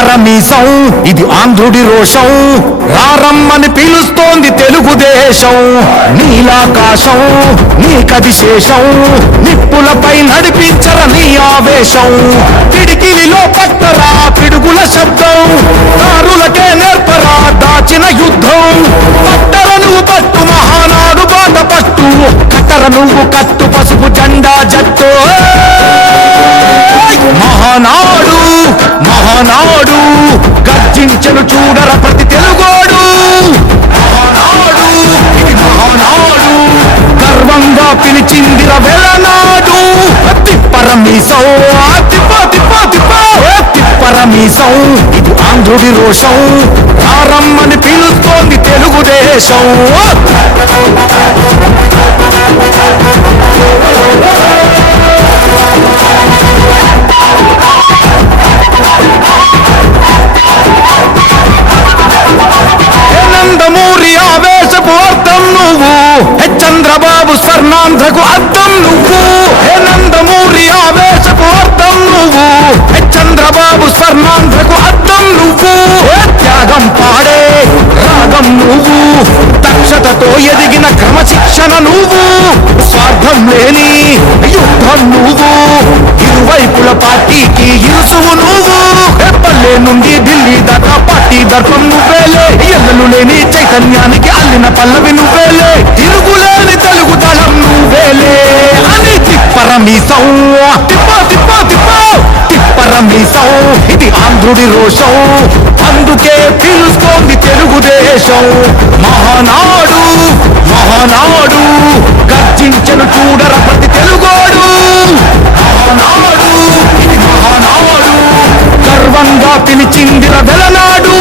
తిప్పరమీసం ఇది ఆంధ్రుడి రోషం, రారమ్మని పిలుస్తోంది తెలుగుదేశం. నీలాకాశం నీకది శేషం, నిప్పులపై నడిపించర నీ ఆవేశం. పిడికిలిలో పట్టరా పిడుగుల శబ్దం, దారులకే నేర్పరా దాచిన యుద్ధం. పట్టర నువ్వు పట్టు మహానాడు బాట పట్టు, కట్టర నువ్వు కట్టు పసుపు జెండా జట్టు. మహానాడు మహానాడు గర్జించను చూడర ప్రతి తెలుగోడు. మహానాడు ఇది మహానాడు, గర్వంగా పిలిచిందిర వెలనాడు. తిప్పరమీసం తిప్ప తిప్ప తిప్ప తిప్పరమీసం ఇది ఆంధ్రుడి రోషం, రారమ్మని పిలుస్తోంది తెలుగుదేశం. నందమూరి ఆవేశపు అర్థం నువ్వు, చంద్రబాబు స్వర్ణాంధ్రకు అర్థం నువ్వు. నందమూరి ఆవేశపు అర్థం నువ్వు, చంద్రబాబు స్వర్ణాంధ్రకు అర్థం నువ్వు. త్యాగం పాడే రాగం నువ్వు, దక్షతతో ఎదిగిన క్రమశిక్షణ నువ్వు. స్వార్థం లేని యుద్ధం నువ్వు, ఇరువైపుల పార్టీకి ఇరుసువు నువ్వు. పల్లె నుండి ఢిల్లీ దాకా పార్టీ దర్పం నువ్వేలే, ఎల్లలు లేని చైతన్యానికి అల్లిన పల్లవి నువ్వేలే. తిరుగులేని తెలుగు దళం నువ్వేలే అని తిప్పరమీసం తిప్ప తిప్ప తిప్ప తిప్పరమీసం ఇది ఆంధ్రుడి రోషం, అందుకే పిలుస్తోంది తెలుగుదేశం. మహానాడు మహానాడు గర్జించను చూడర ప్రతి తెలుగోడు. మహానాడు ఇది మహానాడు, గర్వంగా పిలిచిందిర వెలనాడు.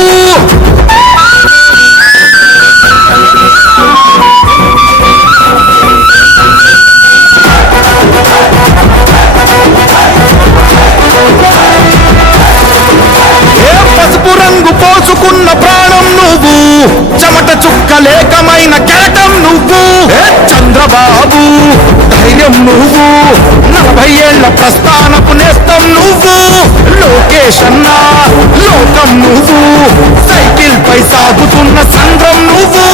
పసుపు రంగు పోసుకున్న ప్రాణం నువ్వు, చెమట చుక్కలేకమైన కెరటం నువ్వు. చంద్రబాబు ధైర్యం నువ్వు, 40 ఏళ్ల ప్రస్థానపు నేస్తం నువ్వు. లోకేష్ అన్నా లోకం నువ్వు, సైకిల్ పై సాగుతున్న సంఘం నువ్వు.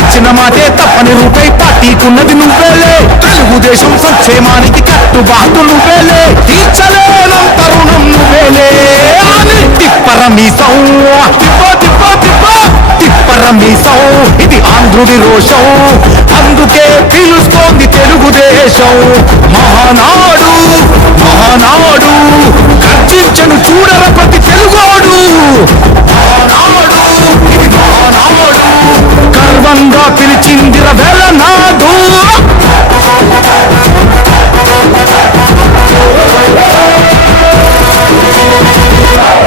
ఇచ్చిన మాటే తప్పని రూపై పార్టీకున్నది నువ్వేలే, తెలుగుదేశం సంక్షేమానికి కట్టుబాటు నువ్వేలే. తీర్చలేనం తరుణం నువ్వేలే అని తిప్పరమీసం తిప్ప తిప్ప తిప్ప తిప్పరమీసం ఇది ఆంధ్రుడి రోషం, అందుకే పిలుస్తోంది తెలుగుదేశం. మహానాడు మహానాడు గర్జించను చూడర ప్రతి తెలుగోడు. మహానాడు ఇది మహానాడు, గర్వంగా పిలిచిందిర వెలనాడు.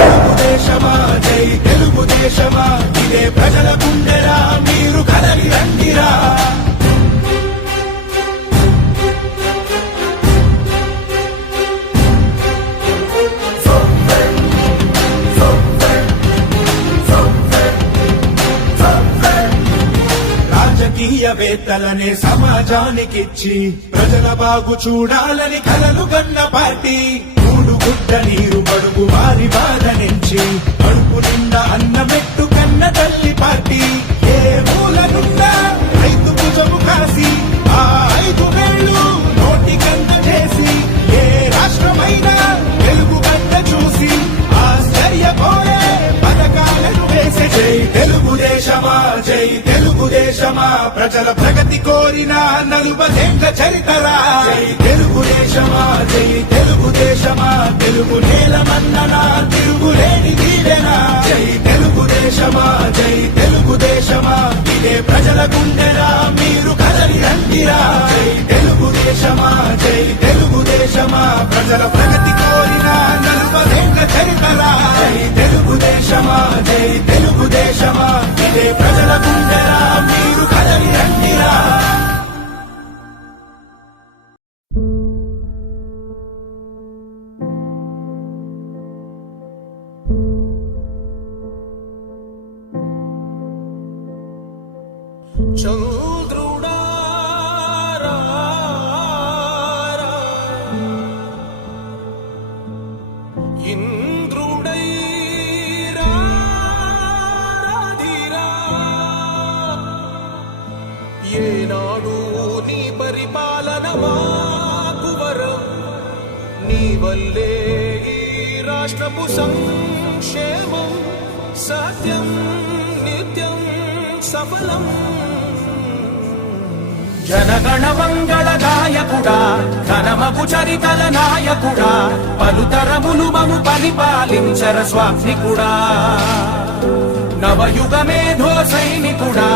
తెలుగుదేశమా జై తెలుగుదేశమా, ఇదే ప్రజల గుండెరా మీరు కదలి రండిరా. రాజకీయవేత్తలనే సమాజానికిచ్చి ప్రజల బాగు చూడాలని కలలు కన్న పార్టీ. మూడు గుడ్డ నీరు కడుపు వారి బాధ నుంచి, కడుపు నిండా అన్నమెట్టు కన్న తల్లి పార్టీ. ఏ మూలనున్నా రైతు భుజము కాసి, ఆ 5 వేళ్ళు నోటి కన్న చేసి, ఏ రాష్ట్రమైనా తెలుగు గడ్డ చూసి ఆశ్చర్యపోయే పథకాలను వేసే. జై తెలుగుదేశమా జై తెలుగుదేశమా, ప్రజల ప్రగతి కోరిన 40 ఏళ్ల చరితరా. జై తెలుగుదేశమా జై తెలుగుదేశమా, తెలుగు నేల మన్నన తిరుగులేని దీవెనా. జై తెలుగుదేశమా జై తెలుగుదేశమా, ఇదే ప్రజల గుండెరా మీరు కదలి రండిరా. జై తెలుగుదేశమా జై తెలుగుదేశమా, ప్రజల ప్రగతి కోరిన 40 ఏళ్ల చరితరా. జై తెలుగుదేశమా జై తెలుగుదేశమా, ఇదే ప్రజల గుండెరా మీరు కదలి రండిరా. చంద్రుడా రా, వల్లే ఈ రాష్ట్రపు సంక్షేమం సత్యం నిత్యం సఫలం. జనగణ మంగళ గాయకుడా ఘనమగు చరితల నాయకుడా పలుతరములు మము పరిపాలించర స్వామికుడా. నవయుగ మేధో సైనికుడా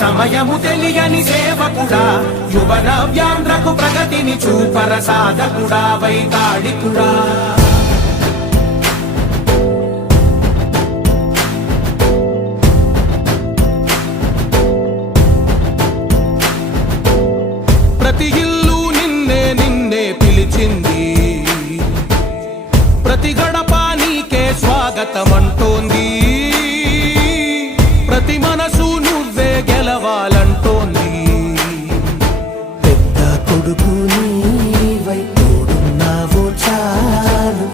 సమయము తెలియని సేవకుడా యువ నవ్యాంధ్రకు ప్రగతిని చూపర సాధకుడా వైతాళికుడా. ప్రతి ఇల్లు నిన్నే నిన్నే పిలిచింది, ప్రతి గడప నీకే స్వాగతం